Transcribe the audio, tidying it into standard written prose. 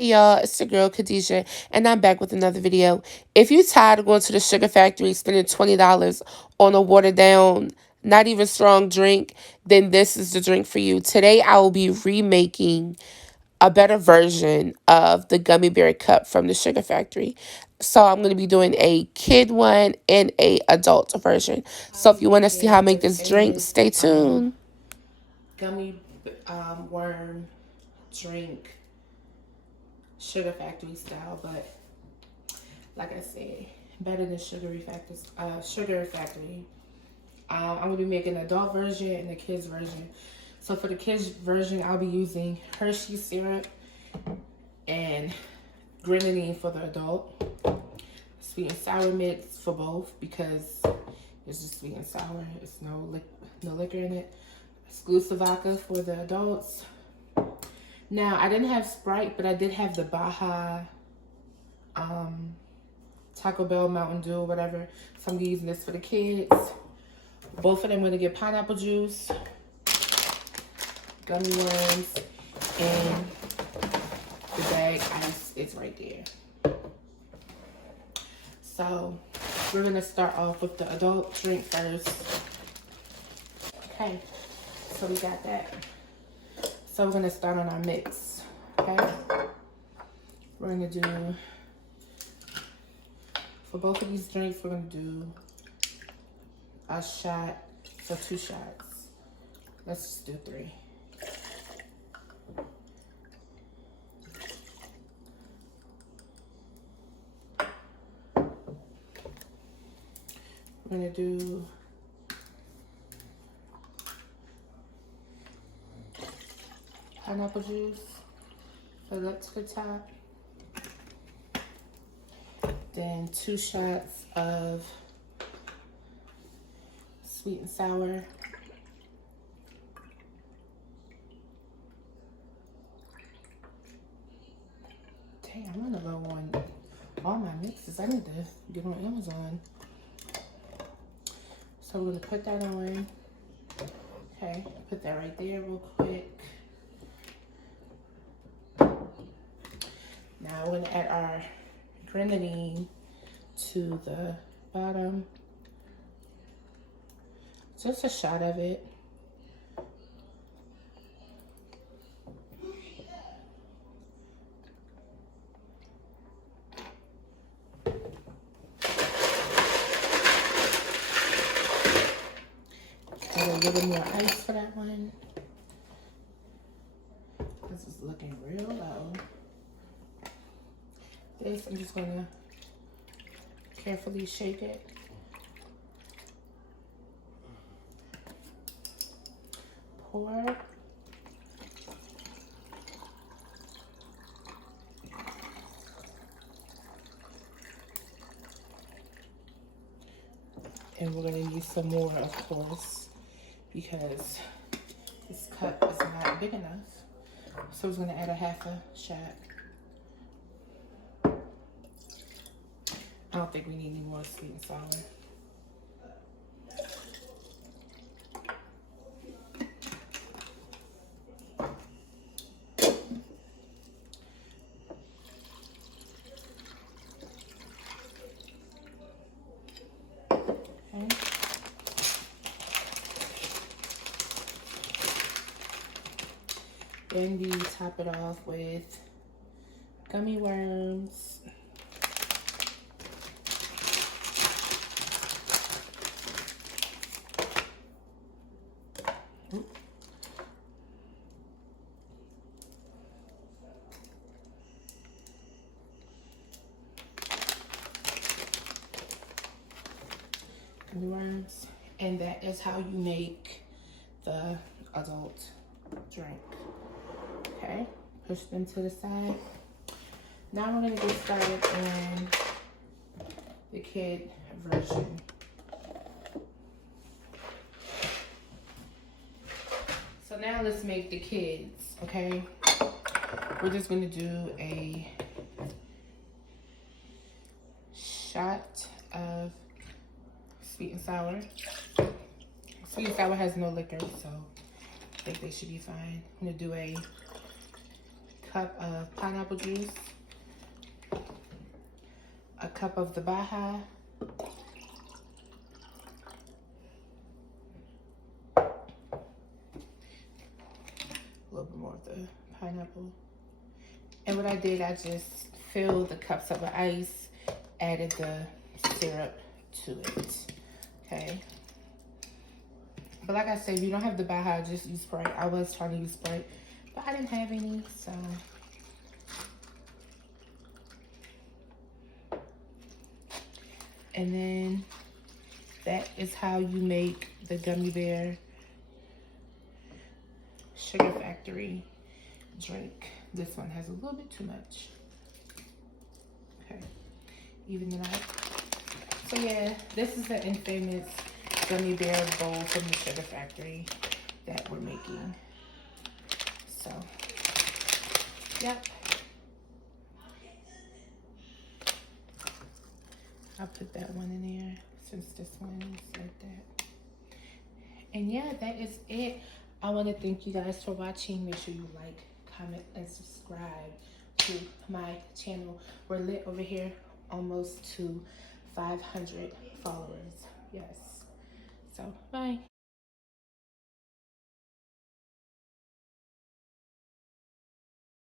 Hey y'all, it's the girl Khadijah, and I'm back with another video. If you're tired of going to the sugar factory spending $20 on a watered down, not even strong drink, then this is the drink for you. Today I will be remaking a better version of the gummy bear cup from the sugar factory. So I'm going to be doing a kid one and a adult version. So if you want to see how I make this drink, stay tuned. Gummy worm drink, sugar factory style, but like I said, better than sugar factory. I'm gonna be making an adult version and the kids version. So for the kids version, I'll be using Hershey syrup and grenadine for the adult. Sweet and sour mix for both because it's just sweet and sour. It's no liquor in it. Exclusive vodka for the adults. Now I didn't have Sprite, but I did have the Baja Taco Bell, Mountain Dew, whatever. So I'm using this for the kids. Both of them going to get pineapple juice, gummy worms, and the bag ice is right there. So we're going to start off with the adult drink first. Okay, so we got that. So we're going to start on our mix. Okay, we're going to do, for both of these drinks, we're going to do a shot, so 2 shots. Let's just do 3. We're gonna do pineapple juice, fill up to the top. Then 2 shots of sweet and sour. Dang, I'm gonna go on all my mixes. I need to get on Amazon. So we're gonna put that on. Okay, put that right there real quick. Now we're gonna add our grenadine to the bottom. Just a shot of it. Add a little more ice for that one. This is looking real low. This, I'm just gonna carefully shake it. Pour. And we're gonna use some more, of course, because this cup is not big enough. So we're gonna add a half a shot. I don't think we need any more sweet and sour. Okay. Then we top it off with gummy worms. Gummy worms. And that is how you make the adult drink. Okay, push them to the side. Now we're gonna get started on the kid version. So now let's make the kids, okay? We're just gonna do a shot of sweet and sour. Sweet and sour has no liquor, so I think they should be fine. I'm gonna do a cup of pineapple juice, a cup of the Baja, a little bit more of the pineapple. And what I did, I just filled the cups up with ice, added the syrup to it, okay? But like I said, if you don't have the Baja, just use Sprite. I was trying to use Sprite, but I didn't have any, so. And then that is how you make the gummy bear Sugar Factory drink. This one has a little bit too much. Okay, even it out. So yeah, this is the infamous gummy bear bowl from the Sugar Factory that we're making. So, yep. I'll put that one in there since this one is like that. And yeah, that is it. I want to thank you guys for watching. Make sure you like, comment, and subscribe to my channel. We're lit over here, almost to 500 followers. Yes. So, bye.